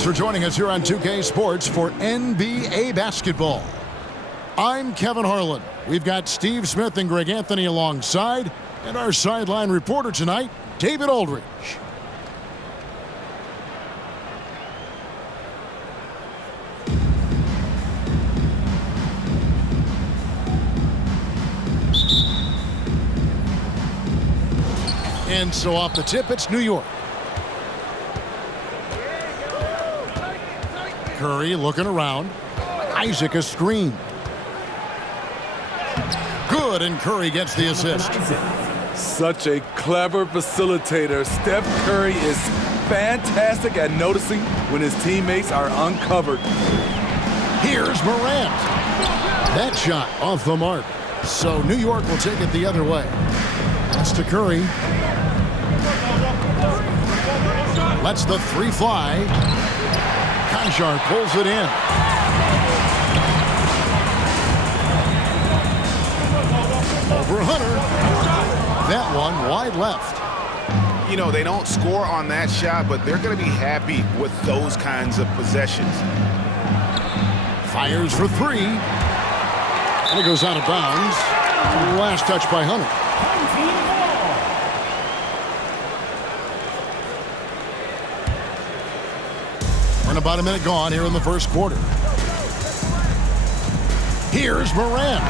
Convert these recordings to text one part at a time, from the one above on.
Thanks for joining us here on 2K Sports for NBA basketball. I'm Kevin Harlan. We've got Steve Smith and Greg Anthony alongside, and our sideline reporter tonight, David Aldridge. And so off the tip, it's New York. Curry looking around. Isaac a screen. Good, and Curry gets the assist. Such a clever facilitator. Steph Curry is fantastic at noticing when his teammates are uncovered. Here's Morant. That shot off the mark. So New York will take it the other way. That's to Curry. Lets the three fly. Kajjar pulls it in. Over Hunter. That one wide left. You know, they don't score on that shot, but they're going to be happy with those kinds of possessions. Fires for three. And it goes out of bounds. Last touch by Hunter. And about a minute gone here in the first quarter. Here's Morant.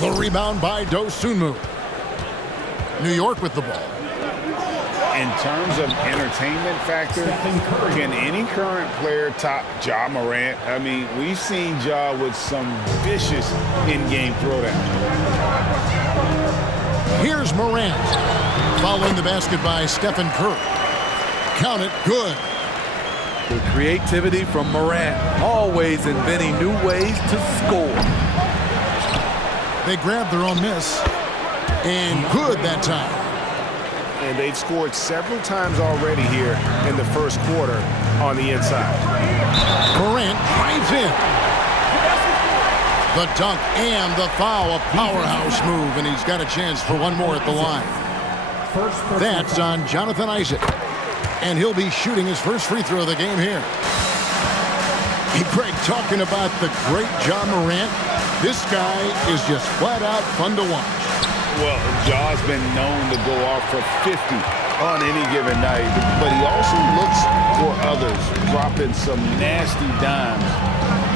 The rebound by Dosunmu. New York with the ball. In terms of entertainment factor, can any current player top Ja Morant? I mean, we've seen Ja with some vicious in-game throwdown. Here's Morant. Following the basket by Stephen Curry. Count it, good. The creativity from Morant, always inventing new ways to score. They grabbed their own miss. And good that time. And they've scored several times already here in the first quarter on the inside. Morant drives in. The dunk and the foul, a powerhouse move, and he's got a chance for one more at the line. That's on Jonathan Isaac. And he'll be shooting his first free throw of the game here. Hey, Greg, talking about the great Ja Morant, this guy is just flat out fun to watch. Well, Ja's been known to go off for 50 on any given night, but he also looks for others, dropping some nasty dimes.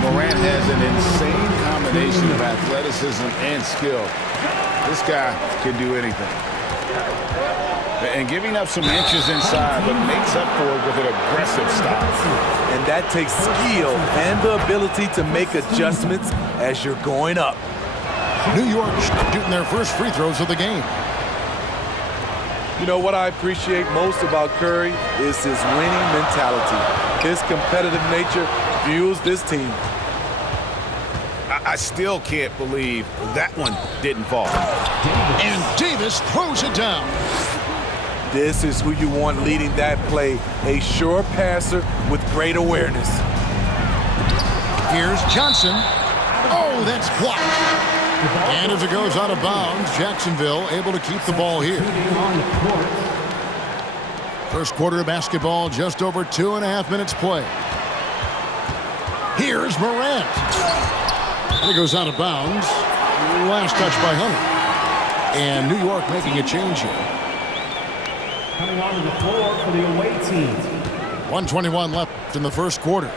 Morant has an insane combination of athleticism and skill. This guy can do anything. And giving up some inches inside, but makes up for it with an aggressive style. And that takes skill and the ability to make adjustments as you're going up. New York shooting their first free throws of the game. You know what I appreciate most about Curry is his winning mentality. His competitive nature fuels this team. I still can't believe that one didn't fall. And Davis throws it down. This is who you want leading that play, a sure passer with great awareness. Here's Johnson. Oh, that's blocked. And as it goes out of bounds, Jacksonville able to keep the ball here. First quarter of basketball, just over 2.5 minutes play. Here's Morant. And it goes out of bounds. Last touch by Hunter. And New York making a change here. Coming onto the floor for the away team. 1:21 left in the first quarter.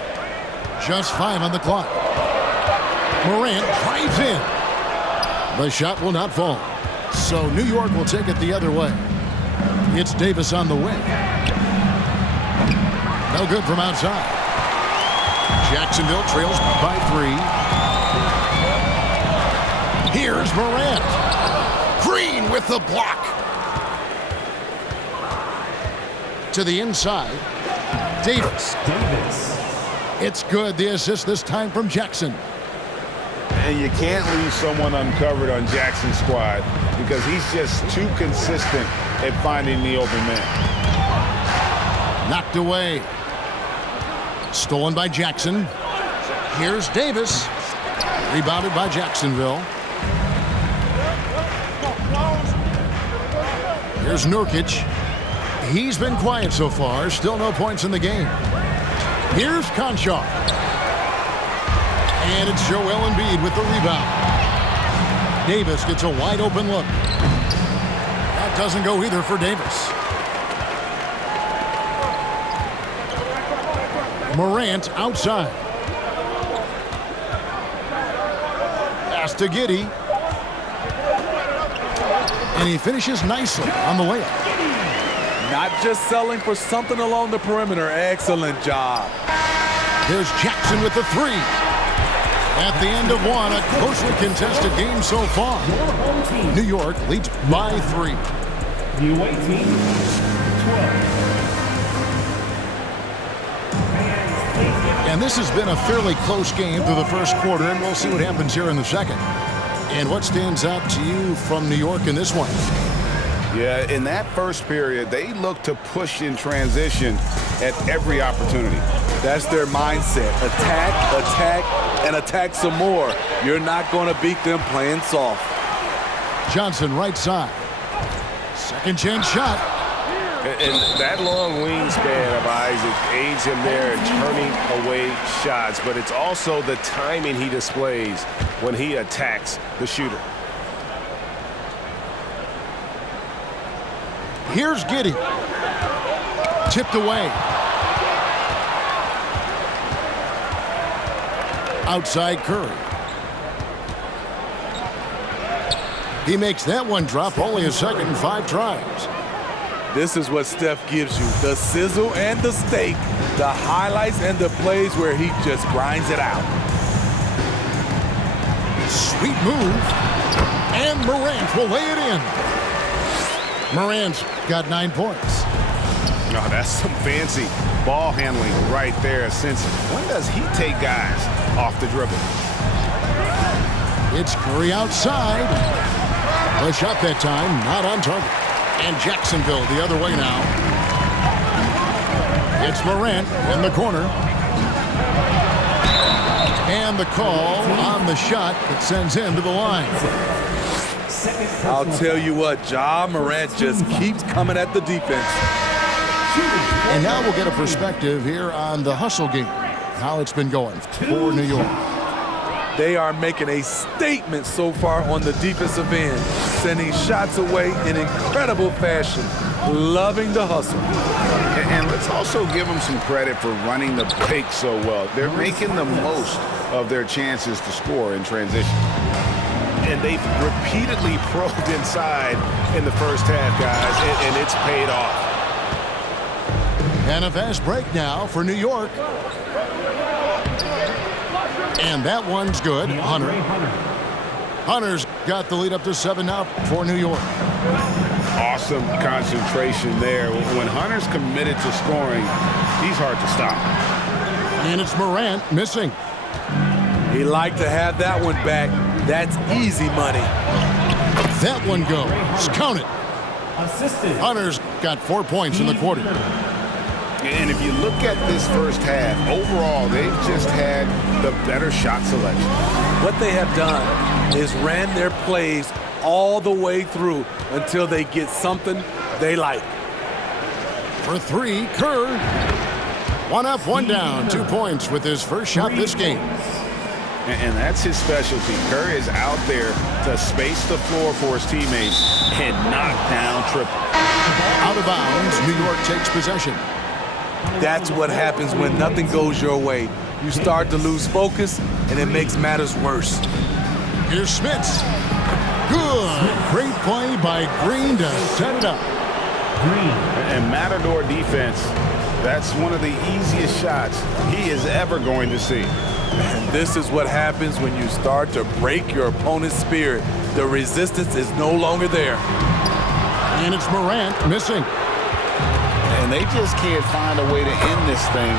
Just 5 on the clock. Morant drives in. The shot will not fall. So New York will take it the other way. It's Davis on the wing. No good from outside. Jacksonville trails by 3. Here's Morant. Green with the block. To the inside. Davis. It's good. The assist this time from Jackson. And you can't leave someone uncovered on Jackson's squad because he's just too consistent at finding the open man. Knocked away. Stolen by Jackson. Here's Davis. Rebounded by Jacksonville. Here's Nurkic. He's been quiet so far. Still no points in the game. Here's Conchar. And it's Joel Embiid with the rebound. Davis gets a wide open look. That doesn't go either for Davis. Morant outside. Pass to Giddey. And he finishes nicely on the layup. Not just selling for something along the perimeter. Excellent job. There's Jackson with the three. At the end of one, a closely contested game so far. New York leads by 3. The away team, 12. And this has been a fairly close game through the first quarter, and we'll see what happens here in the second. And what stands out to you from New York in this one? Yeah, in that first period, they looked to push in transition at every opportunity. That's their mindset. Attack, attack, and attack some more. You're not going to beat them playing soft. Johnson right side. Second chance shot. And that long wingspan of Isaac aids him there in turning away shots, but it's also the timing he displays when he attacks the shooter. Here's Giddey. Tipped away. Outside Curry. He makes that one drop, only a second and 5 tries. This is what Steph gives you, the sizzle and the steak, the highlights and the plays where he just grinds it out. Sweet move. And Morant will lay it in. Morant's got 9 points. Oh, that's some fancy ball handling right there. Since when does he take guys off the dribble? It's Curry outside. A shot that time, not on target. And Jacksonville the other way now. It's Morant in the corner. And the call on the shot that sends him to the line. I'll tell you what, Ja Morant just keeps coming at the defense. And now we'll get a perspective here on the hustle game. How it's been going for New York. They are making a statement so far on the defensive end, sending shots away in incredible fashion, loving the hustle. And let's also give them some credit for running the break so well. They're making the most of their chances to score in transition. And they've repeatedly probed inside in the first half, guys, and it's paid off. And a fast break now for New York. And that one's good. Hunter's got the lead up to 7 now for New York. Awesome concentration there. When Hunter's committed to scoring, he's hard to stop. And it's Morant missing. He liked to have that one back. That's easy money. That one goes. Count it. Assisted. Hunter's got 4 points in the quarter. And if you look at this first half, overall, they've just had the better shot selection. What they have done is ran their plays all the way through until they get something they like. For 3, Kerr. 1 up, 1 down. 2 points with his first shot this game. And that's his specialty. Curry is out there to space the floor for his teammates and knock down triple. Out of bounds, New York takes possession. That's what happens when nothing goes your way. You start to lose focus, and it makes matters worse. Here's Smits. Good. Great play by Green to set it up. And Matador defense, that's one of the easiest shots he is ever going to see. And this is what happens when you start to break your opponent's spirit. The resistance is no longer there. And it's Morant missing. And they just can't find a way to end this thing.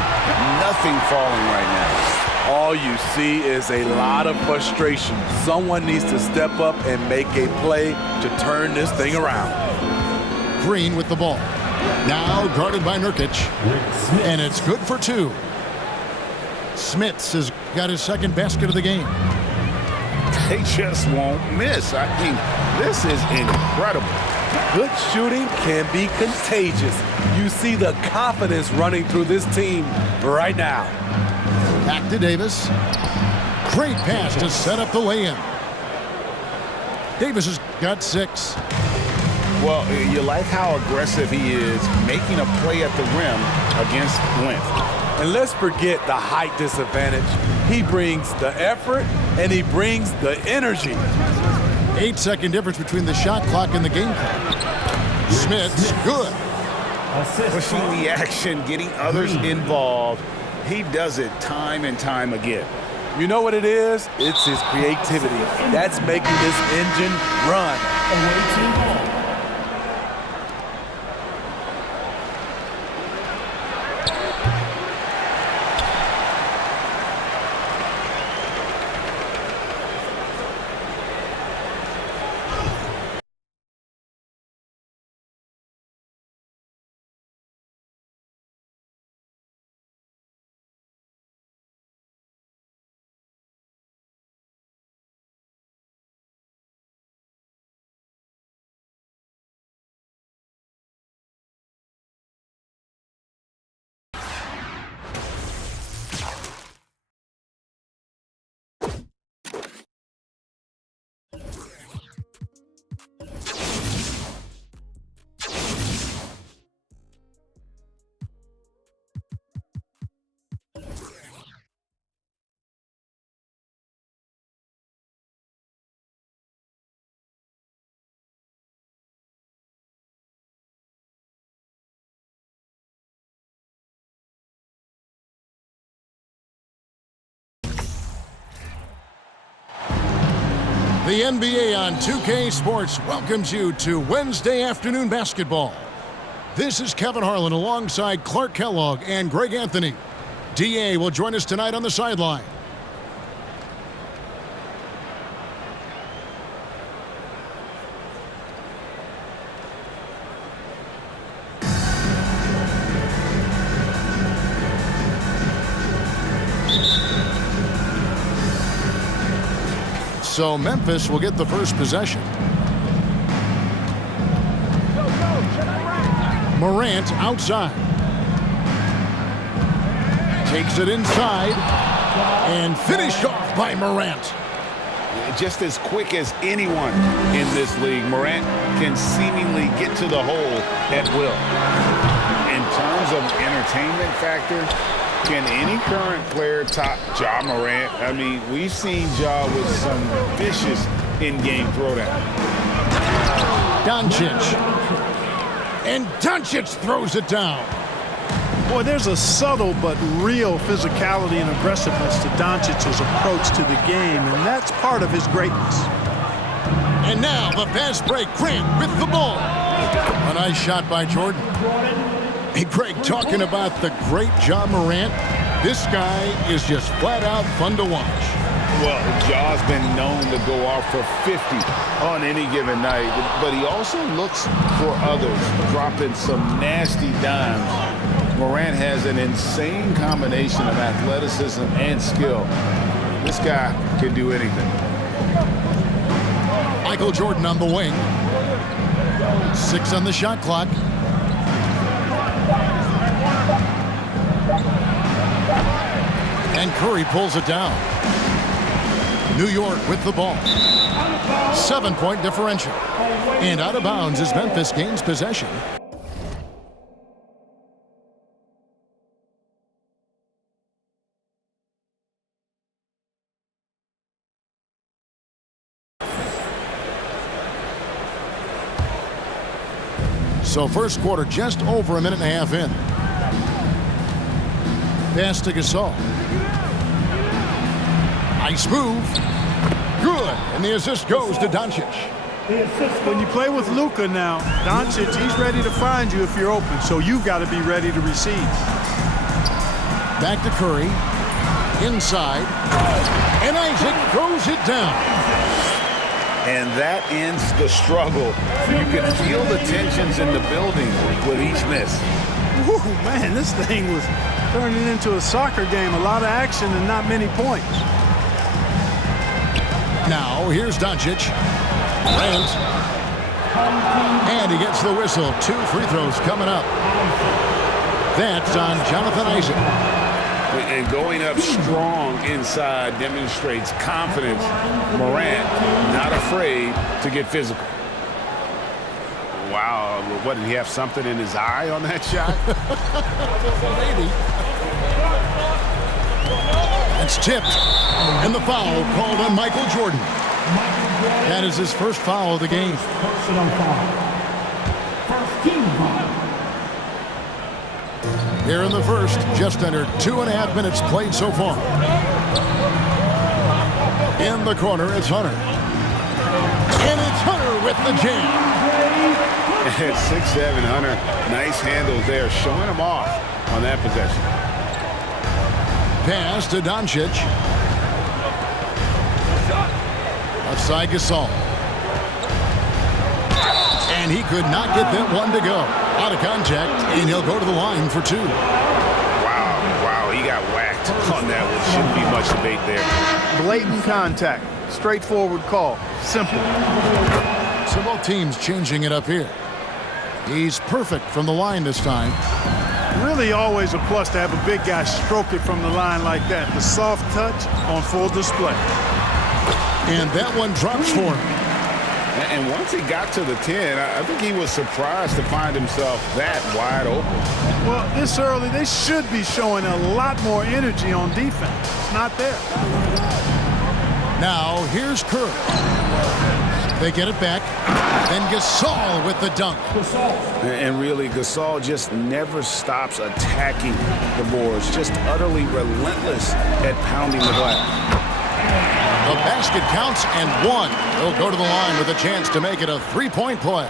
Nothing falling right now. All you see is a lot of frustration. Someone needs to step up and make a play to turn this thing around. Green with the ball. Now guarded by Nurkic. And it's good for 2. Smits has got his second basket of the game. They just won't miss. I mean, this is incredible. Good shooting can be contagious. You see the confidence running through this team right now. Back to Davis. Great pass to set up the lay-in. Davis has got 6. Well, you like how aggressive he is making a play at the rim against length. And let's forget the height disadvantage. He brings the effort and he brings the energy. 8-second difference between the shot clock and the game clock. Smith's good. Pushing the action, getting others involved. He does it time and time again. You know what it is? It's his creativity. That's making this engine run. Away team ball. The NBA on 2K Sports welcomes you to Wednesday afternoon basketball. This is Kevin Harlan alongside Clark Kellogg and Greg Anthony. DA will join us tonight on the sideline. So Memphis will get the first possession. Morant outside. Takes it inside and finished off by Morant. Just as quick as anyone in this league, Morant can seemingly get to the hole at will. In terms of entertainment factor, can any current player top Ja Morant? I mean, we've seen Ja with some vicious in-game throwdown. Doncic. And Doncic throws it down. Boy, there's a subtle but real physicality and aggressiveness to Doncic's approach to the game, and that's part of his greatness. And now the fast break. Grant with the ball. A nice shot by Jordan. Hey, Greg, talking about the great Ja Morant, this guy is just flat out fun to watch. Well, Ja's been known to go off for 50 on any given night, but he also looks for others, dropping some nasty dimes. Morant has an insane combination of athleticism and skill. This guy can do anything. Michael Jordan on the wing. 6 on the shot clock. And Curry pulls it down. New York with the ball. 7-point differential. And out of bounds as Memphis gains possession. So first quarter just over a minute and a half in. Pass to Gasol. Nice move. Good. And the assist goes to Doncic. When you play with Luka now, Doncic, he's ready to find you if you're open, so you've got to be ready to receive. Back to Curry. Inside. And Isaac throws it down. And that ends the struggle. You can feel the tensions in the building with each miss. Woo, man, this thing was turning into a soccer game. A lot of action and not many points. Now, here's Doncic. Grant. And he gets the whistle. 2 free throws coming up. That's on Jonathan Isaac. And going up strong inside demonstrates confidence. Morant not afraid to get physical. Wow, what, did he have something in his eye on that shot? Maybe. It's tipped. And the foul called on Michael Jordan. That is his first foul of the game. Personal foul. First team foul. Here in the first, just under 2.5 minutes played so far. In the corner, it's Hunter. And it's Hunter with the jam. At 6'7", Hunter, nice handles there, showing him off on that possession. Pass to Doncic. Outside Gasol. And he could not get that one to go. Out of contact, and he'll go to the line for 2. Wow, he got whacked on that one. Shouldn't be much debate there. Blatant contact. Straightforward call. Simple. So both teams changing it up here. He's perfect from the line this time. Really always a plus to have a big guy stroke it from the line like that. The soft touch on full display. And that one drops for him. And once he got to the 10, I think he was surprised to find himself that wide open. Well, this early, they should be showing a lot more energy on defense. It's not there. Now, here's Kerr. They get it back. Then Gasol with the dunk. And really, Gasol just never stops attacking the boards. Just utterly relentless at pounding the glass. The basket counts and 1. He'll go to the line with a chance to make it a 3-point play.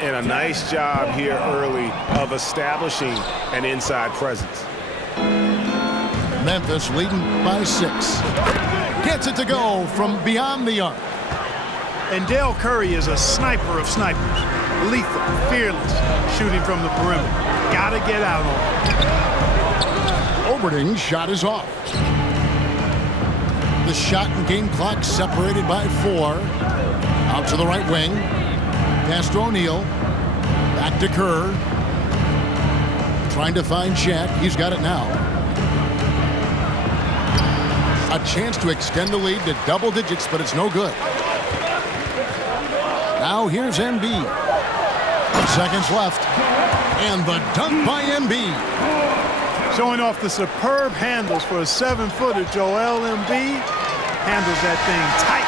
And a nice job here early of establishing an inside presence. Memphis leading by 6. Gets it to go from beyond the arc. And Dale Curry is a sniper of snipers. Lethal, fearless, shooting from the perimeter. Gotta get out on it. Oberding's shot is off. The shot and game clock separated by 4. Out to the right wing. Pass to O'Neal. Back to Kerr. Trying to find Shaq. He's got it now. A chance to extend the lead to double digits, but it's no good. Now here's Embiid. 8 seconds left. And the dunk by Embiid. Showing off the superb handles for a 7-footer. Joel Embiid handles that thing tight.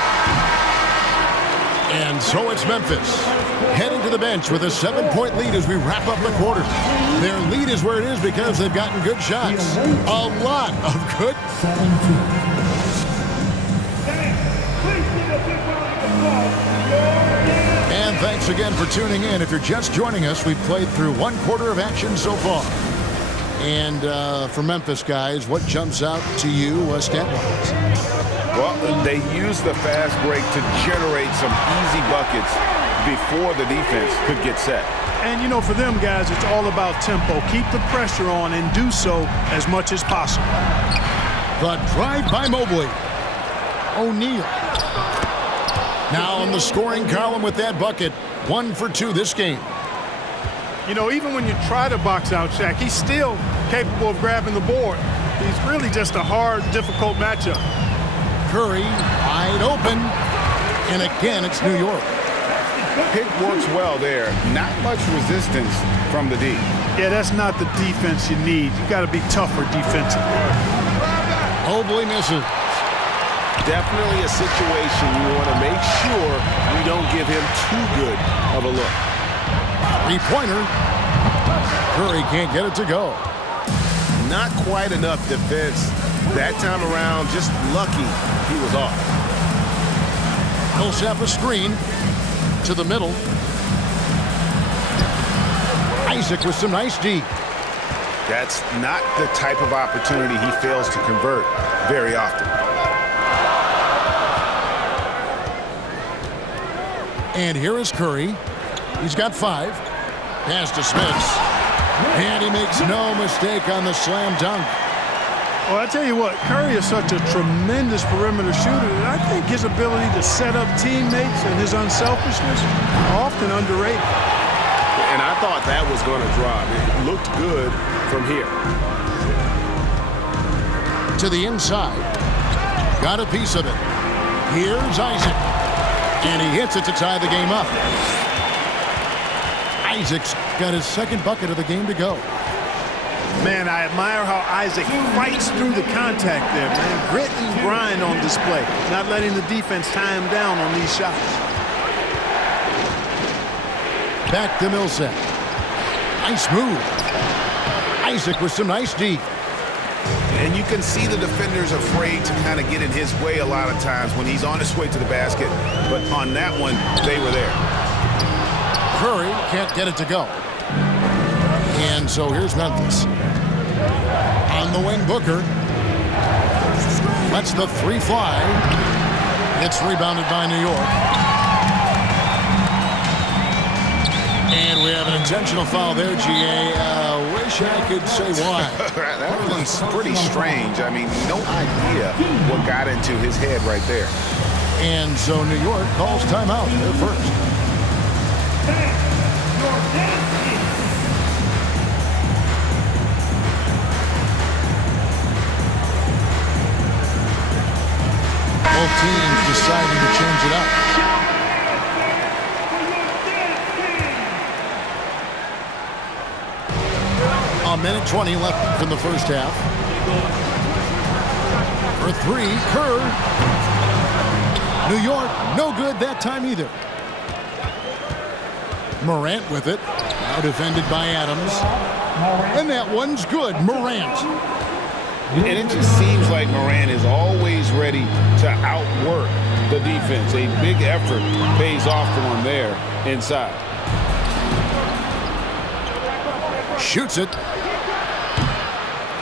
And so it's Memphis heading to the bench with a 7-point lead as we wrap up the quarter. Their lead is where it is because they've gotten good shots. A lot of good. And thanks again for tuning in. If you're just joining us, we've played through 1 quarter of action so far. And for Memphis guys, what jumps out to you stat-wise? Well, they used the fast break to generate some easy buckets before the defense could get set. And, you know, for them guys, it's all about tempo. Keep the pressure on and do so as much as possible. The drive by Mobley. O'Neal. Now in the scoring column with that bucket. 1 for 2 this game. You know, even when you try to box out Shaq, he's still capable of grabbing the board. He's really just a hard, difficult matchup. Curry wide open. And again, it's New York. Pick works well there. Not much resistance from the D. Yeah, that's not the defense you need. You got to be tougher defensively. Mobley misses. Definitely a situation you want to make sure we don't give him too good of a look. 3-pointer. Curry can't get it to go. Not quite enough defense that time around. Just lucky he was off. Millsap a screen to the middle. Isaac with some nice D. That's not the type of opportunity he fails to convert very often. And here is Curry. He's got 5. Pass to Smith. And he makes no mistake on the slam dunk. Well, I tell you what, Curry is such a tremendous perimeter shooter that I think his ability to set up teammates and his unselfishness are often underrated. And I thought that was going to drop. It looked good from here. To the inside. Got a piece of it. Here's Isaac. And he hits it to tie the game up. Isaac's got his second bucket of the game to go. Man, I admire how Isaac fights through the contact there, man. Grit and grind on display. Not letting the defense tie him down on these shots. Back to Millsap. Nice move. Isaac with some nice D. And you can see the defenders afraid to kind of get in his way a lot of times when he's on his way to the basket. But on that one, they were there. Curry can't get it to go. And so here's Memphis. On the wing, Booker. Lets the three fly. It's rebounded by New York. And we have an intentional foul there, GA. Wish I could say why. That one's pretty strange. I mean, no idea what got into his head right there. And so New York calls timeout. They're first. Both teams deciding to change it up. A minute 20 left in the first half. For three, Kerr. New York, no good that time either. Morant with it. Now defended by Adams. And that one's good. Morant. And it just seems like Morant is always ready to outwork the defense. A big effort pays off for him there inside. Shoots it.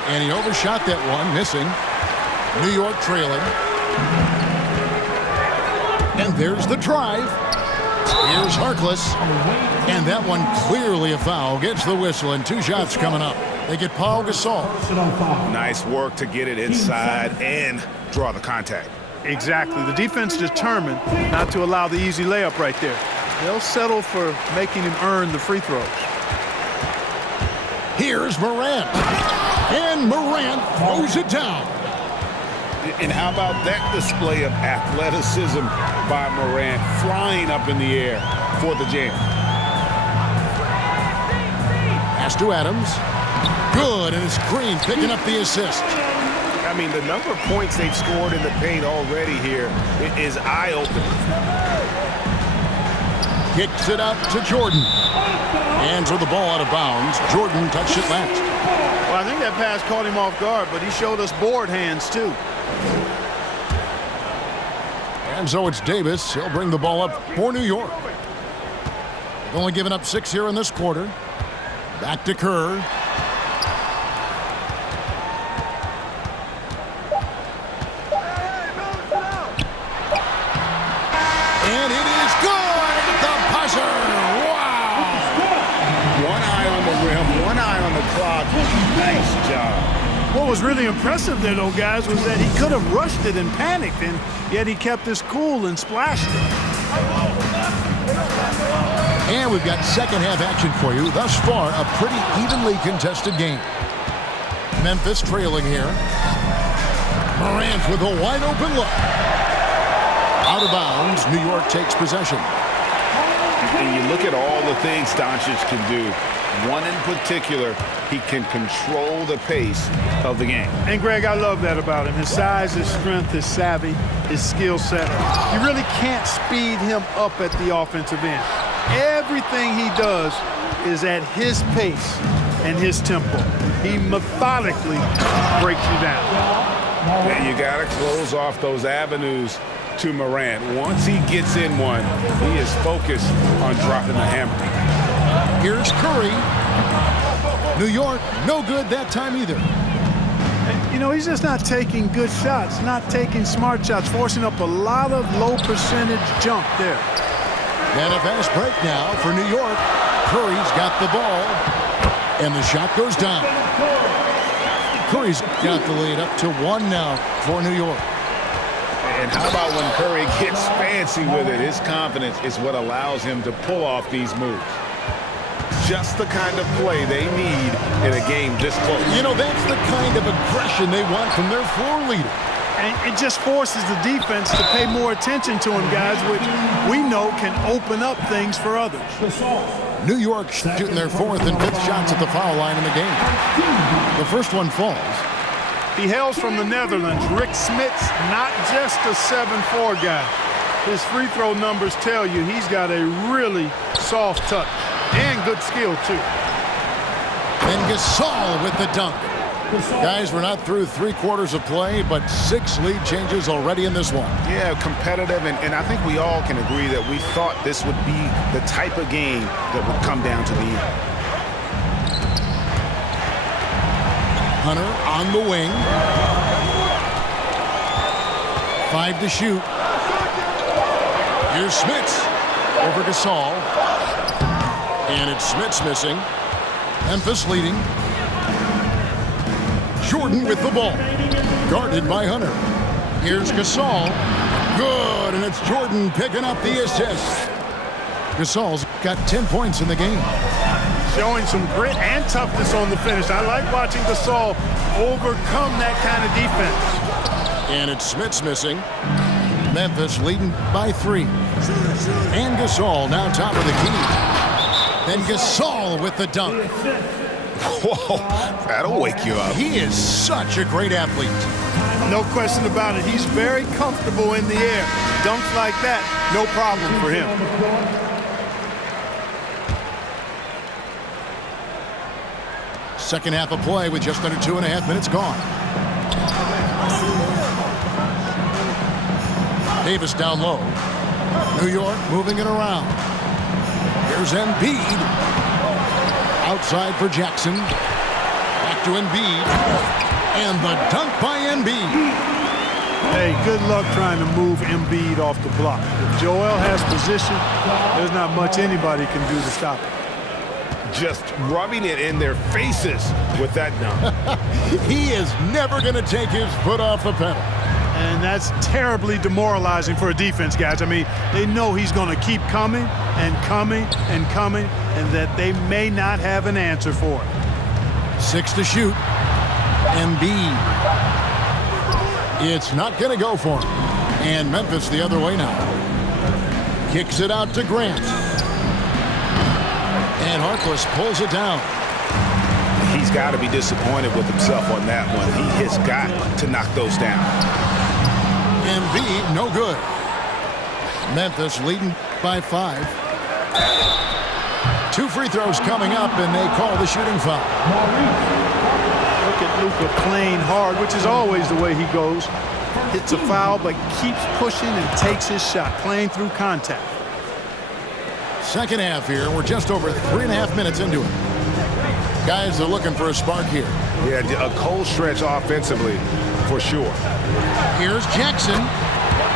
And he overshot that one, missing. New York trailing. And there's the drive. Here's Harkless. And that one clearly a foul. Gets the whistle, and two shots coming up. They get Paul Gasol. Nice work to get it inside and draw the contact. Exactly. The defense determined not to allow the easy layup right there. They'll settle for making him earn the free throws. Here's Morant. And Morant throws it down. And how about that display of athleticism by Morant, flying up in the air for the jam. Pass to Adams. Good, and it's Green picking up the assist. I mean, the number of points they've scored in the paint already here is eye-opening. Kicks it out to Jordan. And for the ball out of bounds, Jordan touched it last. Well, I think that pass caught him off guard, but he showed us board hands, too. And so it's Davis. He'll bring the ball up for New York. They've only given up 6 here in this quarter. Back to Kerr. And it is good at the buzzer. Wow. One eye on the rim, one eye on the clock. Nice job. What was really impressive there, though, guys, was that he could have rushed it and panicked, and yet he kept his cool and splashed it. And we've got second half action for you. Thus far, a pretty evenly contested game. Memphis trailing here. Morant with a wide open look. Out of bounds, New York takes possession. And you look at all the things Doncic can do. One in particular, he can control the pace of the game. And, Greg, I love that about him. His size, his strength, his savvy, his skill set. You really can't speed him up at the offensive end. Everything he does is at his pace and his tempo. He methodically breaks you down. And you got to close off those avenues to Morant. Once he gets in one, he is focused on dropping the hammer. Here's Curry. New York, no good that time either. And, you know, he's just not taking good shots, not taking smart shots, forcing up a lot of low percentage jump there. And a fast break now for New York. Curry's got the ball. And the shot goes down. Curry's got the lead up to 1 now for New York. And how about when Curry gets fancy with it? His confidence is what allows him to pull off these moves. Just the kind of play they need in a game this close. You know, that's the kind of aggression they want from their floor leader. And it just forces the defense to pay more attention to him, guys, which we know can open up things for others. New York shooting their 4th and 5th shots at the foul line in the game. The first one falls. He hails from the Netherlands. Rick Smits, not just a 7'4" guy. His free throw numbers tell you he's got a really soft touch and good skill, too. And Gasol with the dunk. Guys, we're not through 3/4 of play, but 6 lead changes already in this one. Yeah, competitive, and I think we all can agree that we thought this would be the type of game that would come down to the end. Hunter on the wing. 5 to shoot. Here's Smits over Gasol. And it's Smits missing. Memphis leading. Jordan with the ball. Guarded by Hunter. Here's Gasol. Good, and it's Jordan picking up the assist. Gasol's got 10 points in the game. Showing some grit and toughness on the finish. I like watching Gasol overcome that kind of defense. And it's Smits missing. Memphis leading by 3. And Gasol now top of the key. Then Gasol with the dunk. Whoa, that'll wake you up. He is such a great athlete. No question about it. He's very comfortable in the air. Dunks like that, no problem for him. Second half of play with just under 2.5 minutes gone. Davis down low. New York moving it around. Here's Embiid. Outside for Jackson. Back to Embiid. And the dunk by Embiid. Hey, good luck trying to move Embiid off the block. If Joel has position, there's not much anybody can do to stop it. Just rubbing it in their faces with that dunk. He is never going to take his foot off the pedal. And that's terribly demoralizing for a defense, guys. I mean, they know he's going to keep coming and coming and coming, and that they may not have an answer for it. 6 to shoot. Embiid. It's not going to go for him. And Memphis the other way now. Kicks it out to Grant. And Harkless pulls it down. He's got to be disappointed with himself on that one. He has got to knock those down. Embiid, no good. Memphis leading by 5. 2 free throws coming up, and they call the shooting foul. Look at Luka playing hard, which is always the way he goes. Hits a foul, but keeps pushing and takes his shot, playing through contact. Second half here. We're just over 3.5 minutes into it. Guys are looking for a spark here. Yeah, a cold stretch offensively, for sure. Here's Jackson.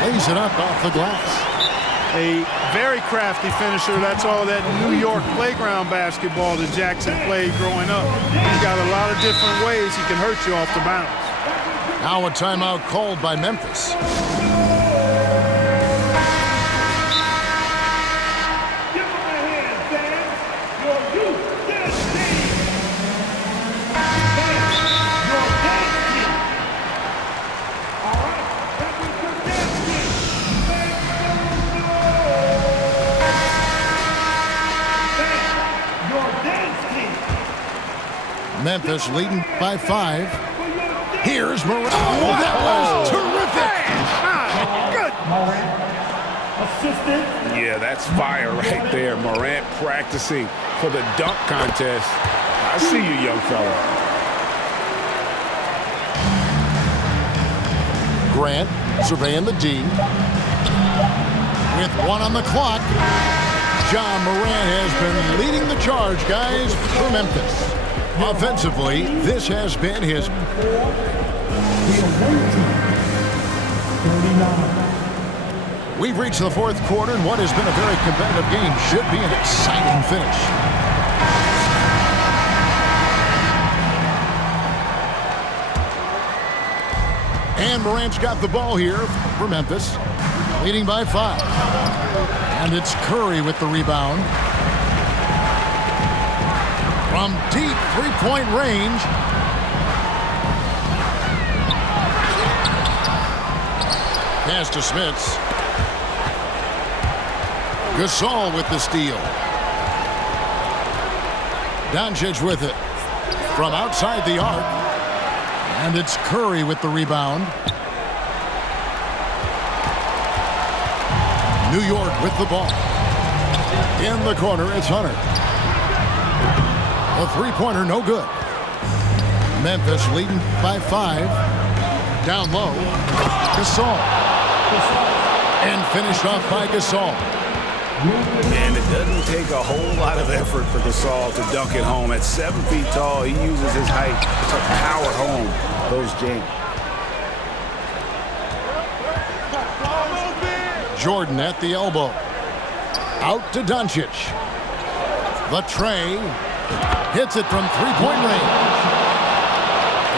Lays it up off the glass. A very crafty finisher. That's all that New York playground basketball that Jackson played growing up. He's got a lot of different ways he can hurt you off the bounce. Now a timeout called by Memphis. Memphis leading by 5. Here's Morant. Oh, that was terrific! Assistant. Yeah, that's fire right there. Morant practicing for the dunk contest. I see you, young fella. Grant surveying the D. With 1 on the clock, John Morant has been leading the charge, guys, for Memphis. Offensively, this has been his. We've reached the 4th quarter, and what has been a very competitive game should be an exciting finish. And Morant's got the ball here for Memphis, leading by 5. And it's Curry with the rebound. From deep three-point range. Pass to Smits. Gasol with the steal. Doncic with it. From outside the arc. And it's Curry with the rebound. New York with the ball. In the corner, it's Hunter. A three-pointer, no good. Memphis leading by 5. Down low. Gasol. And finished off by Gasol. And it doesn't take a whole lot of effort for Gasol to dunk it home. At 7 feet tall, he uses his height to power home those jams. Jordan at the elbow. Out to Doncic. The tray. Hits it from three-point range.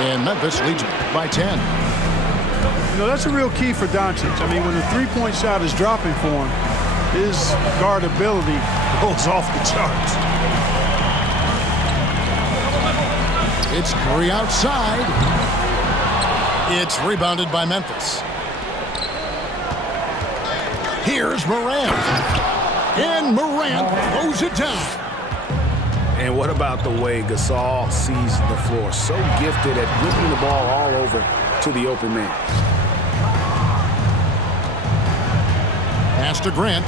And Memphis leads by 10. You know, that's a real key for Doncic. I mean, when the three-point shot is dropping for him, his guard ability goes off the charts. It's Curry outside. It's rebounded by Memphis. Here's Morant. And Morant throws it down. And what about the way Gasol sees the floor? So gifted at whipping the ball all over to the open man. Pass to Grant.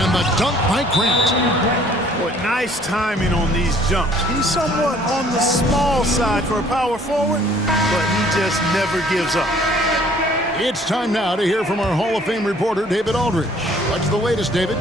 And the dunk by Grant. Boy, nice timing on these jumps. He's somewhat on the small side for a power forward, but he just never gives up. It's time now to hear from our Hall of Fame reporter, David Aldridge. What's the latest, David?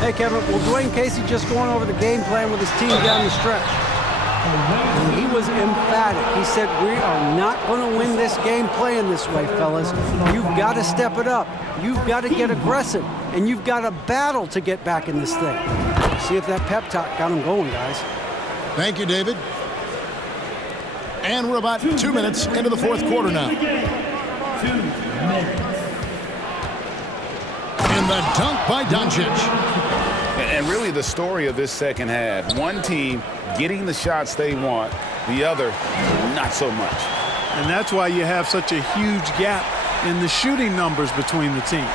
Hey, Kevin. Well, Dwayne Casey just going over the game plan with his team down the stretch. And he was emphatic. He said, we are not going to win this game playing this way, fellas. You've got to step it up. You've got to get aggressive. And you've got to battle to get back in this thing. See if that pep talk got him going, guys. Thank you, David. And we're about 2 minutes into the fourth quarter now. 2 minutes. And the dunk by Doncic. And really the story of this second half, one team getting the shots they want, the other not so much. And that's why you have such a huge gap in the shooting numbers between the teams.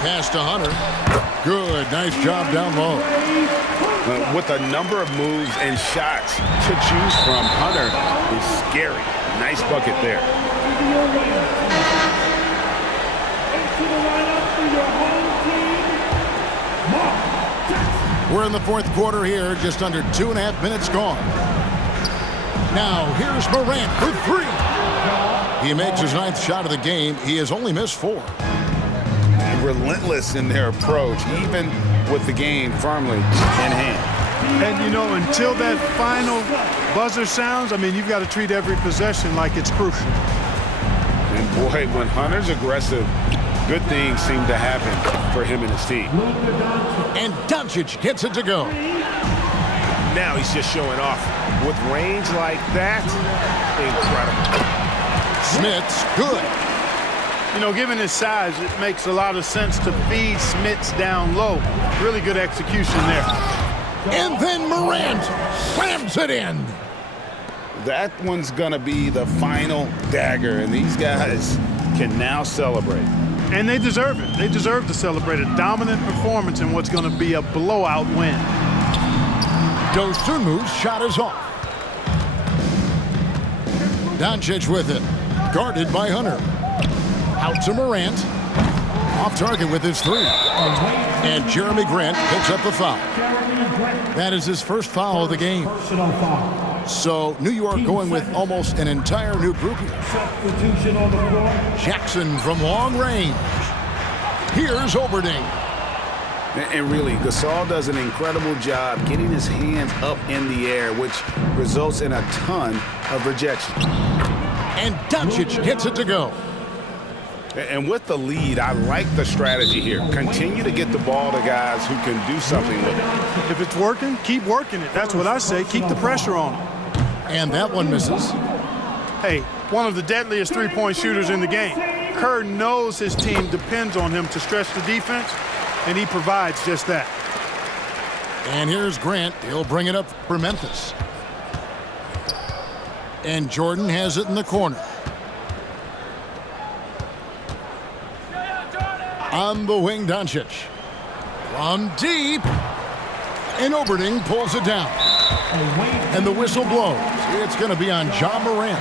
Pass to Hunter. Good, nice job down low. With a number of moves and shots to choose from, Hunter is scary. Nice bucket there. We're in the fourth quarter here, just under 2.5 minutes gone. Now, here's Morant for 3. He makes his 9th shot of the game. He has only missed 4. And relentless in their approach, even with the game firmly in hand. And, you know, until that final buzzer sounds, I mean, you've got to treat every possession like it's crucial. And, boy, when Hunter's aggressive, good things seem to happen for him and his team. And Doncic gets it to go. Now he's just showing off. With range like that, incredible. Smits, good. You know, given his size, it makes a lot of sense to feed Smits down low. Really good execution there. And then Morant slams it in. That one's going to be the final dagger, and these guys can now celebrate. And they deserve it. They deserve to celebrate a dominant performance in what's going to be a blowout win. Dosunmu's shot is off. Doncic with it. Guarded by Hunter. Out to Morant. Off target with his 3. And Jeremy Grant picks up the foul. That is his first foul of the game. Personal foul. So New York going with almost an entire new group here. Substitution on the floor. Jackson from long range. Here's Oberding. And really, Gasol does an incredible job getting his hands up in the air, which results in a ton of rejection. And Doncic gets it to go. And with the lead, I like the strategy here. Continue to get the ball to guys who can do something with it. If it's working, keep working it. That's what I say. Keep the pressure on it. And that one misses. Hey, one of the deadliest three-point shooters in the game. Kerr knows his team depends on him to stretch the defense, and he provides just that. And here's Grant. He'll bring it up for Memphis. And Jordan has it in the corner. On the wing, Doncic. From deep. And Oberding pulls it down. And the whistle blows. It's going to be on Ja Morant.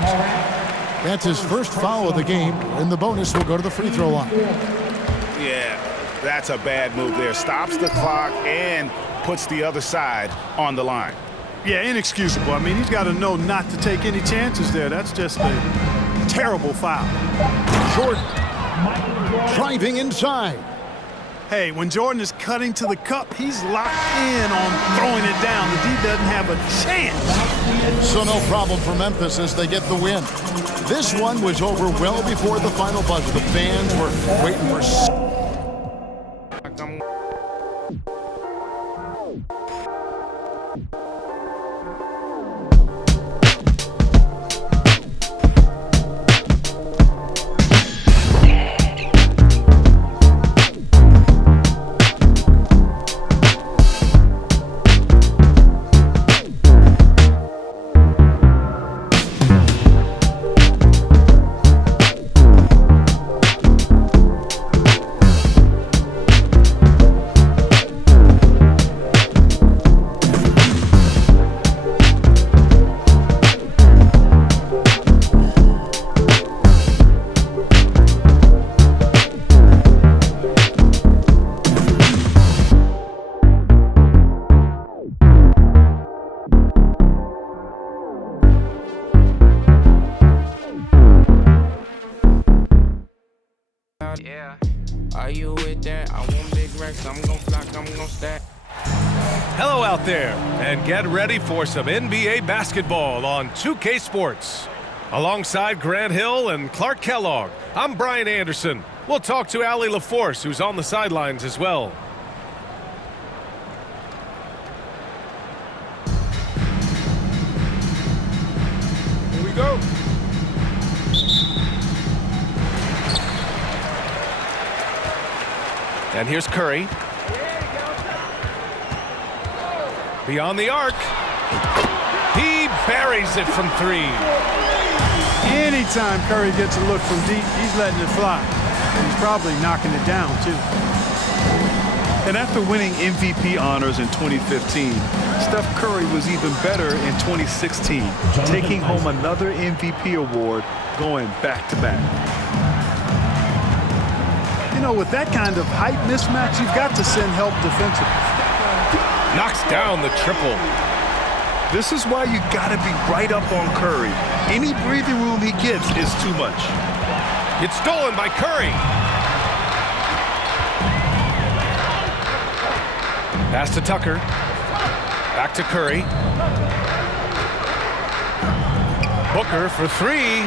That's his first foul of the game, and the bonus will go to the free throw line. Yeah, that's a bad move there. Stops the clock and puts the other side on the line. Yeah, inexcusable. I mean, he's got to know not to take any chances there. That's just a terrible foul. Jordan driving inside. Hey, when Jordan is cutting to the cup, he's locked in on throwing it down. The D doesn't have a chance. So no problem for Memphis as they get the win. This one was over well before the final buzzer. The fans were waiting for... Yeah, are you with that? I want big racks, I'm gon' flock, I'm gon' stack. Hello out there, and get ready for some NBA basketball on 2K Sports. Alongside Grant Hill and Clark Kellogg, I'm Brian Anderson. We'll talk to Allie LaForce, who's on the sidelines as well. Here we go. And here's Curry. Beyond the arc. He buries it from three. Anytime Curry gets a look from deep, he's letting it fly. And he's probably knocking it down, too. And after winning MVP honors in 2015, Steph Curry was even better in 2016, taking home another MVP award, going back-to-back. You know, with that kind of height mismatch, you've got to send help defensively. Knocks down the triple. This is why you gotta be right up on Curry. Any breathing room he gets is too much. It's stolen by Curry. Pass to Tucker. Back to Curry. Booker for three.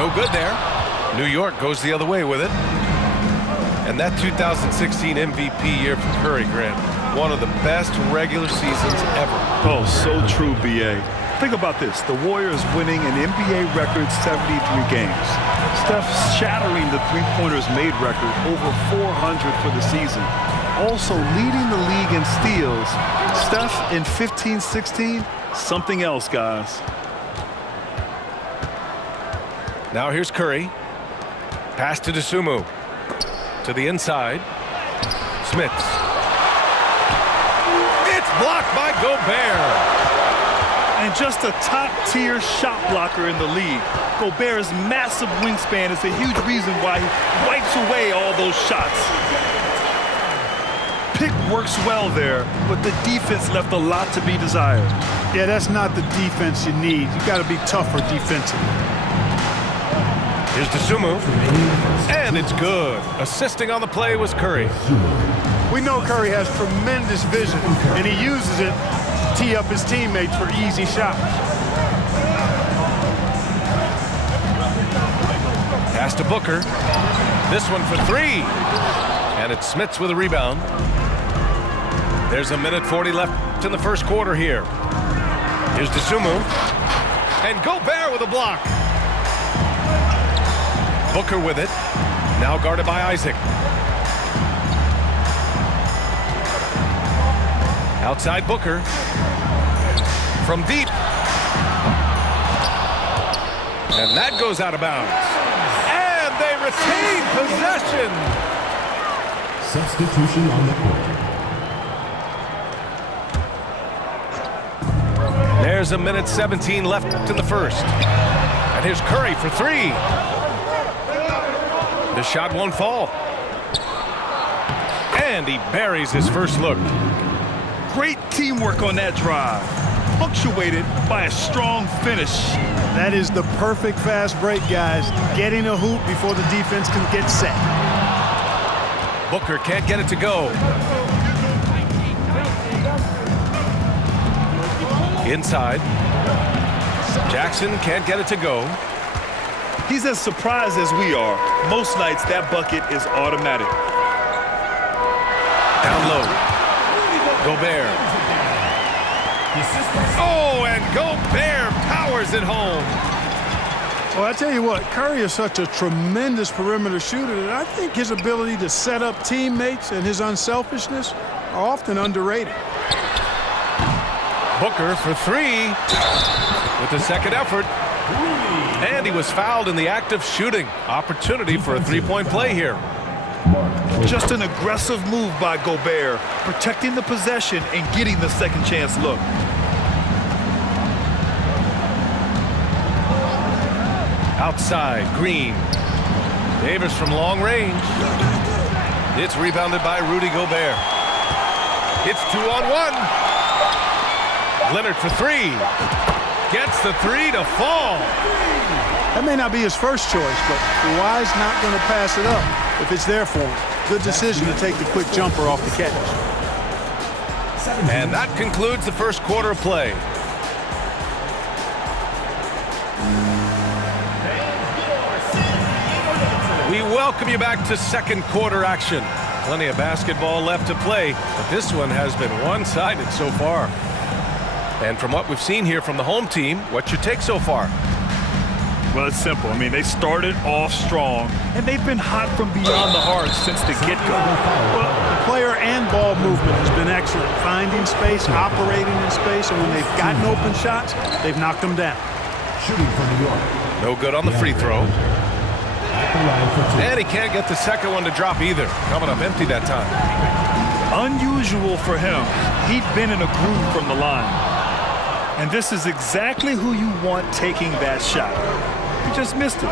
No good there. New York goes the other way with it. And that 2016 MVP year for Curry, Grant, one of the best regular seasons ever. Oh, so true, B.A. Think about this. The Warriors winning an NBA record 73 games. Steph shattering the three-pointers made record, over 400 for the season. Also leading the league in steals. Steph in 15-16, something else, guys. Now here's Curry. Pass to Dosunmu. To the inside. Smith. It's blocked by Gobert. And just a top-tier shot blocker in the league. Gobert's massive wingspan is a huge reason why he wipes away all those shots. Pick works well there, but the defense left a lot to be desired. Yeah, that's not the defense you need. You got to be tougher defensively. Here's Dosunmu. And it's good. Assisting on the play was Curry. We know Curry has tremendous vision, and he uses it to tee up his teammates for easy shots. Pass to Booker. This one for three. And it's Smits with a rebound. There's a minute 40 left in the first quarter here. Here's Dosunmu. And Gobert with a block. Booker with it. Now guarded by Isaac. Outside Booker. From deep. And that goes out of bounds. And they retain possession. Substitution on the court. There's a minute 17 left in the first. And here's Curry for three. The shot won't fall. And he buries his first look. Great teamwork on that drive, punctuated by a strong finish. That is the perfect fast break, guys. Getting a hoop before the defense can get set. Booker can't get it to go. Inside. Jackson can't get it to go. He's as surprised as we are. Most nights, that bucket is automatic. Down low. Gobert. Oh, and Gobert powers it home. Well, I tell you what, Curry is such a tremendous perimeter shooter that I think his ability to set up teammates and his unselfishness are often underrated. Booker for three with the second effort. And he was fouled in the act of shooting. Opportunity for a three-point play here. Just an aggressive move by Gobert, protecting the possession and getting the second chance look. Outside, Green. Davis from long range. It's rebounded by Rudy Gobert. It's 2-on-1. Leonard for three. Gets the three to fall. That may not be his first choice, but Kawhi's not going to pass it up if it's there for him. Good decision to take the quick jumper off the catch. And that concludes the first quarter of play. We welcome you back to second quarter action. Plenty of basketball left to play, but this one has been one-sided so far. And from what we've seen here from the home team, what's your take so far? Well, it's simple. I mean, they started off strong, and they've been hot from beyond the arc since the get-go. Well, the player and ball movement has been excellent. Finding space, operating in space, and when they've gotten open shots, they've knocked them down. Shooting for New York. No good on the free throw. And he can't get the second one to drop either. Coming up empty that time. Unusual for him. He'd been in a groove from the line. And this is exactly who you want taking that shot. He just missed it.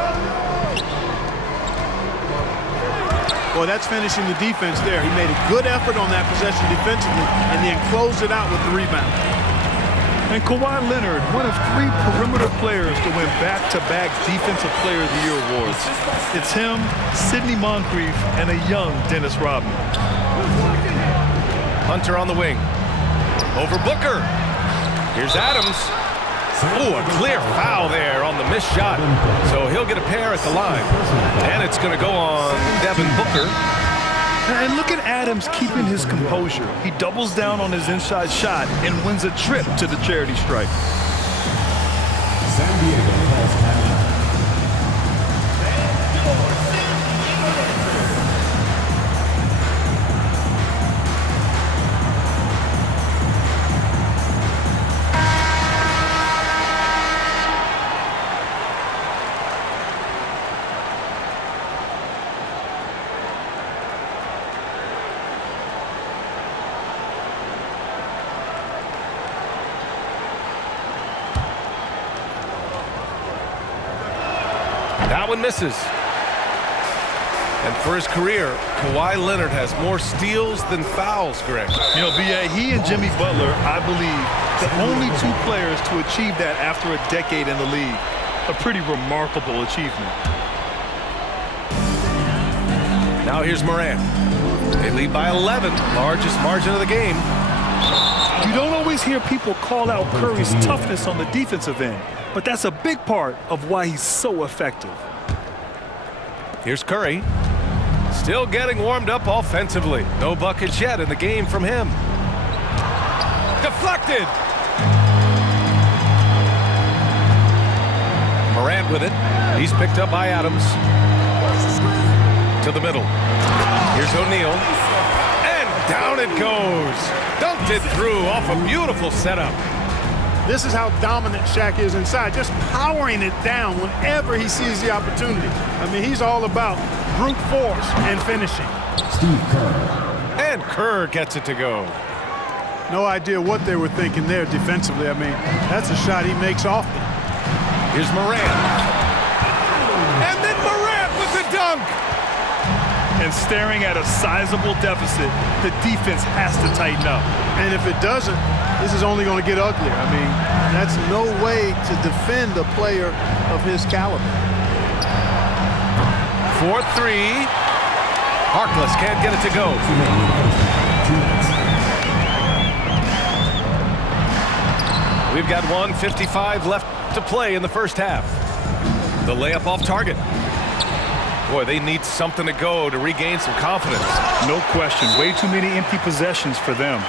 Boy, that's finishing the defense there. He made a good effort on that possession defensively and then closed it out with the rebound. And Kawhi Leonard, one of 3 perimeter players to win back-to-back Defensive Player of the Year awards. It's him, Sidney Moncrief, and a young Dennis Rodman. Hunter on the wing. Over Booker. Here's Adams. Oh, a clear foul there on the missed shot. So he'll get a pair at the line. And it's going to go on Devin Booker. And look at Adams keeping his composure. He doubles down on his inside shot and wins a trip to the charity stripe. San Diego calls timeout. That one misses. And for his career, Kawhi Leonard has more steals than fouls, Greg. You know, B.A., he and Jimmy Butler, I believe, the only 2 players to achieve that after a decade in the league. A pretty remarkable achievement. Now here's Morant. They lead by 11, largest margin of the game. You don't always hear people call out Curry's toughness on the defensive end, but that's a big part of why he's so effective. Here's Curry. Still getting warmed up offensively. No buckets yet in the game from him. Deflected. Morant with it. He's picked up by Adams. To the middle. Here's O'Neal. And down it goes. Dunked it through off a beautiful setup. This is how dominant Shaq is inside, just powering it down whenever he sees the opportunity. I mean, he's all about brute force and finishing. Steve Kerr. And Kerr gets it to go. No idea what they were thinking there defensively. I mean, that's a shot he makes often. Here's Morant. And then Morant with the dunk. And staring at a sizable deficit, the defense has to tighten up. And if it doesn't, this is only going to get uglier. I mean, that's no way to defend a player of his caliber. 4-3. Harkless can't get it to go. We've got 1:55 left to play in the first half. The layup off target. Boy, they need something to go to regain some confidence. No question. Way too many empty possessions for them.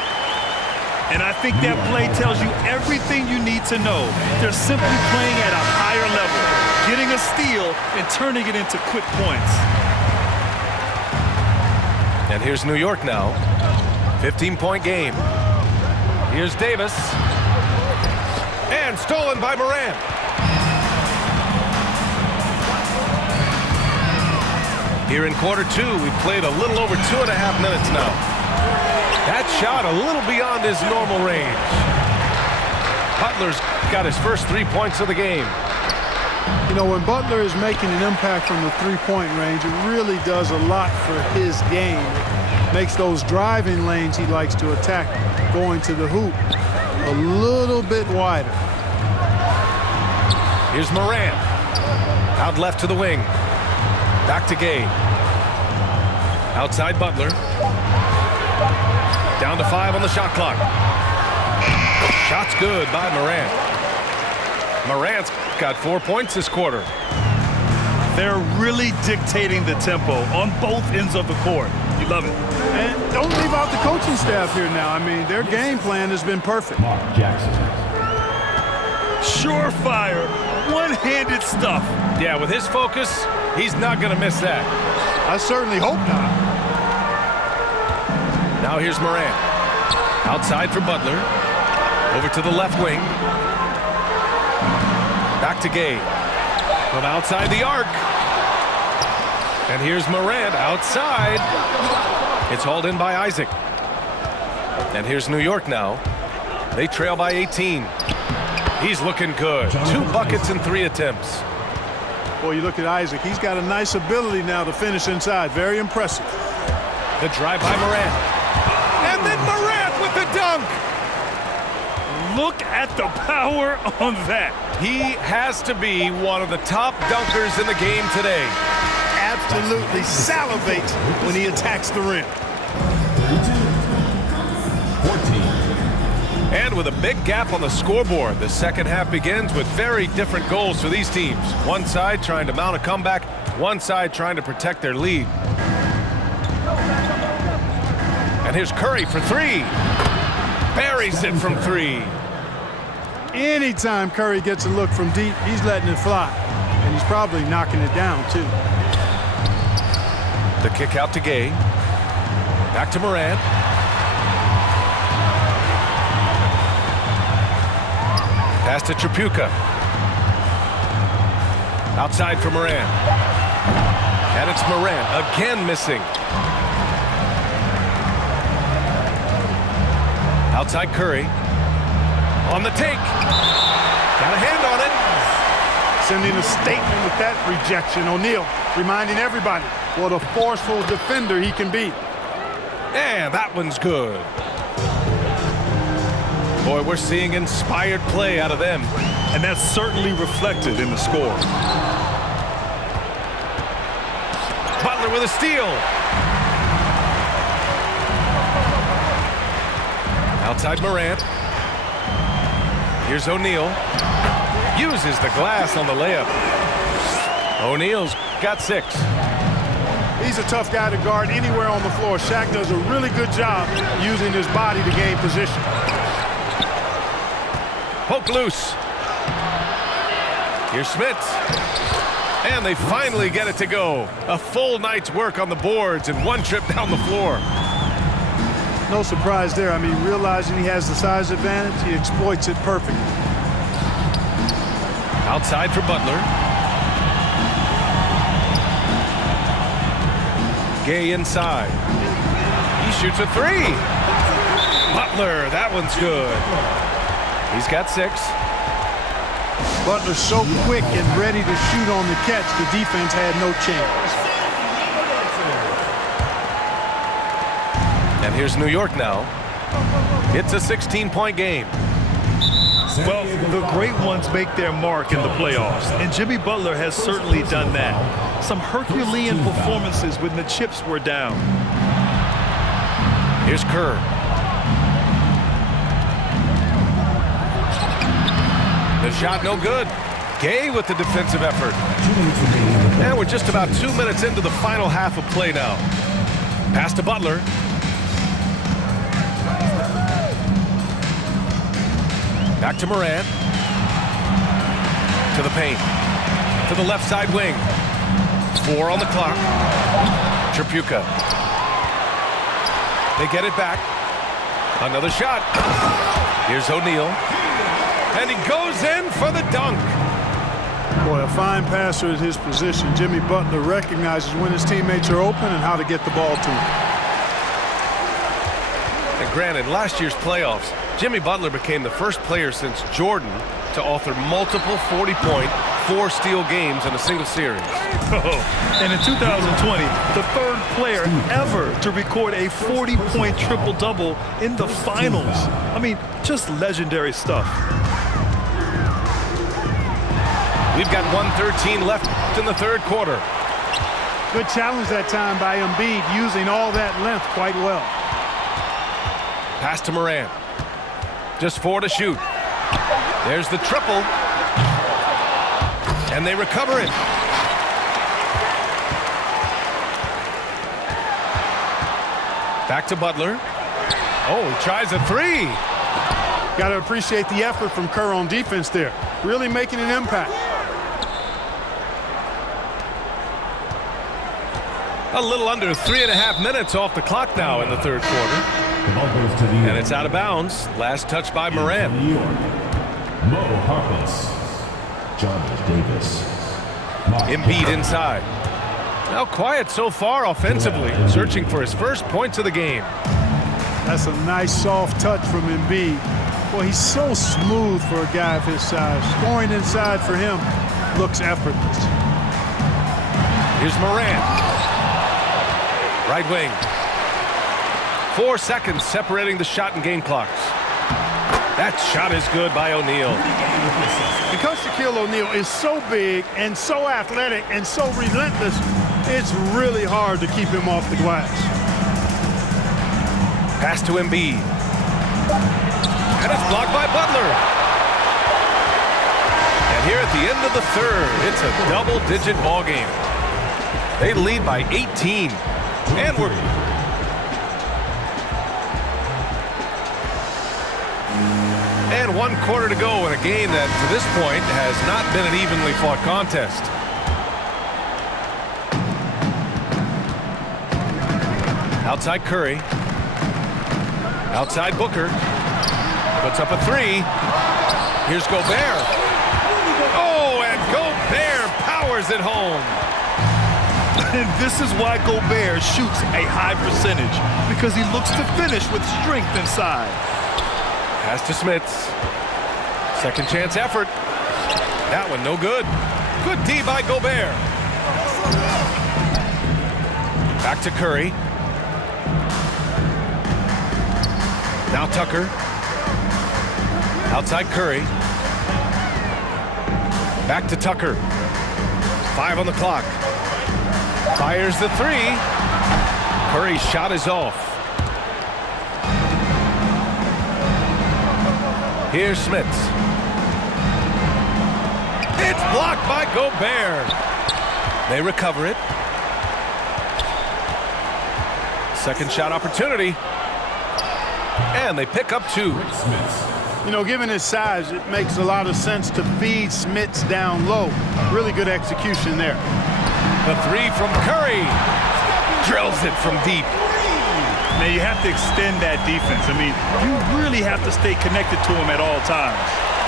And I think that play tells you everything you need to know. They're simply playing at a higher level, getting a steal and turning it into quick points. And here's New York now. 15-point game. Here's Davis. And stolen by Morant. Here in quarter two, we've played a little over 2.5 minutes now. That shot a little beyond his normal range. Butler's got his first 3 points of the game. You know, when Butler is making an impact from the three-point range, it really does a lot for his game. It makes those driving lanes he likes to attack going to the hoop a little bit wider. Here's Morant. Out left to the wing. Back to Gay. Outside Butler. Down to 5 on the shot clock. Shot's good by Morant. Morant's got 4 points this quarter. They're really dictating the tempo on both ends of the court. You love it. And don't leave out the coaching staff here now. I mean, their game plan has been perfect. Jackson. Surefire, one-handed stuff. Yeah, with his focus, he's not going to miss that. I certainly hope not. Now here's Morant. Outside for Butler. Over to the left wing. Back to Gay. From outside the arc. And here's Morant outside. It's hauled in by Isaac. And here's New York now. They trail by 18. He's looking good. 2 buckets in 3 attempts. Boy, you look at Isaac. He's got a nice ability now to finish inside. Very impressive. The drive by Morant. And then Morant with the dunk. Look at the power on that. He has to be one of the top dunkers in the game today. Absolutely salivates when he attacks the rim. 14. And with a big gap on the scoreboard, the second half begins with very different goals for these teams. One side trying to mount a comeback, one side trying to protect their lead. And here's Curry for 3. Buries it from 3. Anytime Curry gets a look from deep, he's letting it fly. And he's probably knocking it down, too. The kick out to Gay. Back to Morant. Pass to Tripucka. Outside for Morant. And it's Morant again missing. Outside Curry. On the take. Got a hand on it. Sending a statement with that rejection. O'Neal reminding everybody what a forceful defender he can be. And that one's good. Boy, we're seeing inspired play out of them. And that's certainly reflected in the score. Butler with a steal. Outside Morant. Here's O'Neal. Uses the glass on the layup. O'Neal's got 6. He's a tough guy to guard anywhere on the floor. Shaq does a really good job using his body to gain position. Poke loose. Here's Smith. And they finally get it to go. A full night's work on the boards and one trip down the floor. No surprise there. I mean, realizing he has the size advantage, he exploits it perfectly. Outside for Butler. Gay inside. He shoots a three. Butler, that one's good. He's got 6. Butler's so quick and ready to shoot on the catch, the defense had no chance. And here's New York now. It's a 16-point game. Well, the great ones make their mark in the playoffs, and Jimmy Butler has certainly done that. Some Herculean performances when the chips were down. Here's Kerr. The shot no good. Gay with the defensive effort. And we're just about 2 minutes into the final half of play now. Pass to Butler. Back to Morant. To the paint. To the left side wing. 4 on the clock. Tripucka. They get it back. Another shot. Here's O'Neal. And he goes in for the dunk. Boy, a fine passer at his position. Jimmy Butler recognizes when his teammates are open and how to get the ball to him. And granted, last year's playoffs, Jimmy Butler became the first player since Jordan to author multiple 40-point, 4-steal games in a single series. And in 2020, the third player ever to record a 40-point triple-double in the finals. I mean, just legendary stuff. We've got 1:13 left in the third quarter. Good challenge that time by Embiid, using all that length quite well. Pass to Morant. Just 4 to shoot. There's the triple. And they recover it. Back to Butler. Oh, he tries a 3. Got to appreciate the effort from Kerr on defense there. Really making an impact. A little under 3.5 minutes off the clock now in the third quarter. And it's out of bounds. Last touch by Morant. New York, Mo Harkless, Johnny Davis. Embiid inside. Now quiet so far offensively, searching for his first points of the game. That's a nice soft touch from Embiid. Boy, he's so smooth for a guy of his size. Scoring inside for him looks effortless. Here's Morant. Right wing. 4 seconds separating the shot and game clocks. That shot is good by O'Neal. Because Shaquille O'Neal is so big and so athletic and so relentless, it's really hard to keep him off the glass. Pass to Embiid. And it's blocked by Butler. And here at the end of the third, it's a double-digit ball game. They lead by 18. And we're... And 1 quarter to go in a game that, to this point, has not been an evenly fought contest. Outside Curry. Outside Booker. Puts up a 3. Here's Gobert. Oh, and Gobert powers it home. And this is why Gobert shoots a high percentage, because he looks to finish with strength inside. Pass to Smits. Second chance effort. That one no good. Good D by Gobert. Back to Curry. Now Tucker. Outside Curry. Back to Tucker. 5 on the clock. Fires the 3. Curry's shot is off. Here's Smits. It's blocked by Gobert. They recover it. Second shot opportunity. And they pick up 2. You know, given his size, it makes a lot of sense to feed Smits down low. Really good execution there. The three from Curry. Drills it from deep. Now, you have to extend that defense. I mean, you really have to stay connected to him at all times.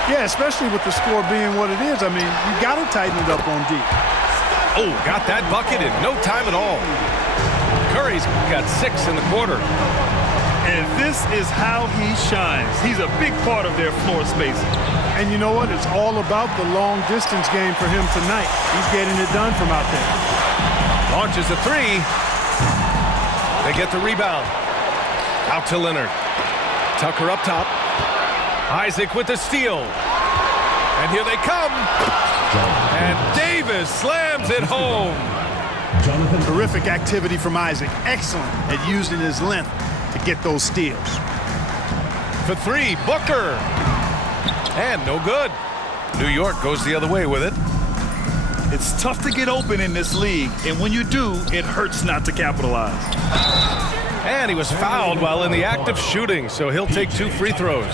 Yeah, especially with the score being what it is. I mean, you got to tighten it up on deep. Oh, got that bucket in no time at all. Curry's got 6 in the quarter. And this is how he shines. He's a big part of their floor spacing. And you know what? It's all about the long distance game for him tonight. He's getting it done from out there. Launches a three. They get the rebound. Out to Leonard. Tucker up top. Isaac with the steal. And here they come. And Davis slams it home. Terrific activity from Isaac. Excellent at using his length to get those steals. For three, Booker. And no good. New York goes the other way with it. It's tough to get open in this league, and when you do, it hurts not to capitalize. And he was fouled while in the act of shooting, so he'll take 2 free throws.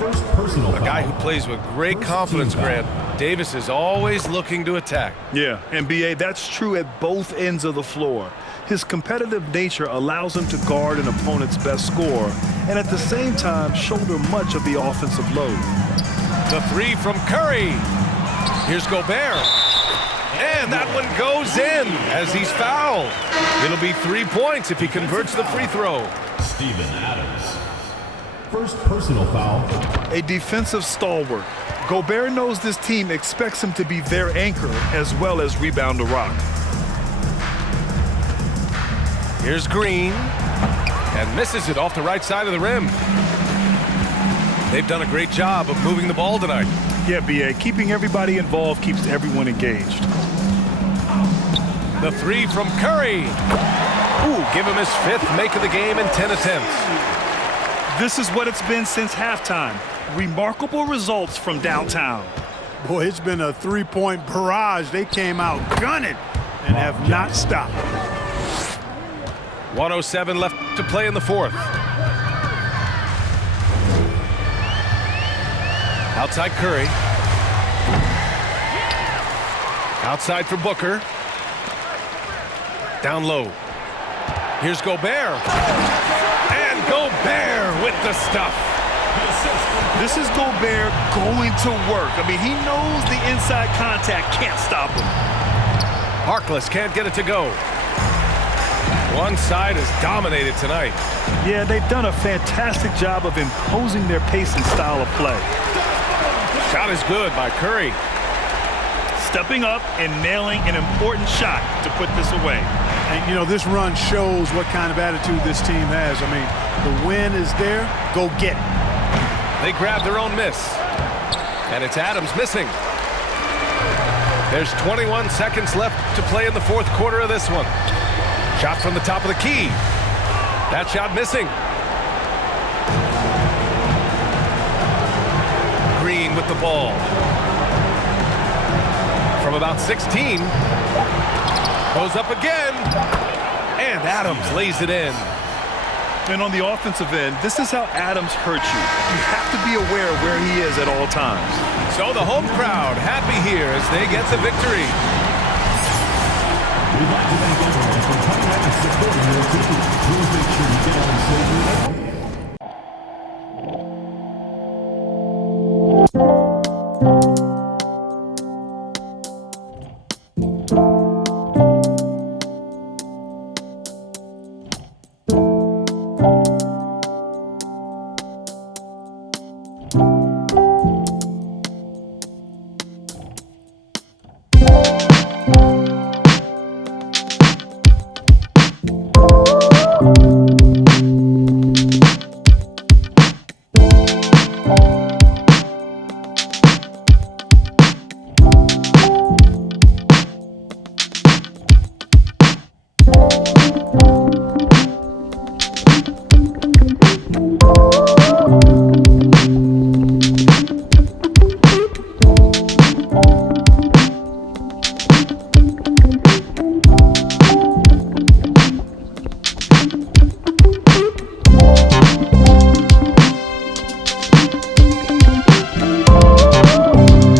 A guy who plays with great confidence, Grant. Davis is always looking to attack. Yeah, and B.A., that's true at both ends of the floor. His competitive nature allows him to guard an opponent's best scorer and at the same time shoulder much of the offensive load. The three from Curry. Here's Gobert. And that one goes in as he's fouled. It'll be 3 points if he converts the free throw. Steven Adams. First personal foul. A defensive stalwart. Gobert knows this team expects him to be their anchor as well as rebound the rock. Here's Green. And misses it off the right side of the rim. They've done a great job of moving the ball tonight. Yeah, B.A., keeping everybody involved keeps everyone engaged. The three from Curry. Ooh, give him his 5th make of the game in 10 attempts. This is what it's been since halftime. Remarkable results from downtown. Boy, it's been a 3-point barrage. They came out gunning and have not stopped. 1:07 left to play in the 4th. Outside Curry. Outside for Booker. Down low. Here's Gobert. And Gobert with the stuff. This is Gobert going to work. I mean, he knows the inside contact can't stop him. Harkless can't get it to go. One side is dominated tonight. Yeah, they've done a fantastic job of imposing their pace and style of play. Shot is good by Curry. Stepping up and nailing an important shot to put this away. And, you know, this run shows what kind of attitude this team has. I mean, the win is there. Go get it. They grab their own miss. And it's Adams missing. There's 21 seconds left to play in the 4th quarter of this one. Shot from the top of the key. That shot missing. Green with the ball. From about 16. Goes up again. And Adams lays it in. And on the offensive end, this is how Adams hurts you. You have to be aware of where he is at all times. So the home crowd happy here as they get the victory. We'd like to thank everyone for coming out and supporting your team. Please make sure you get on social network.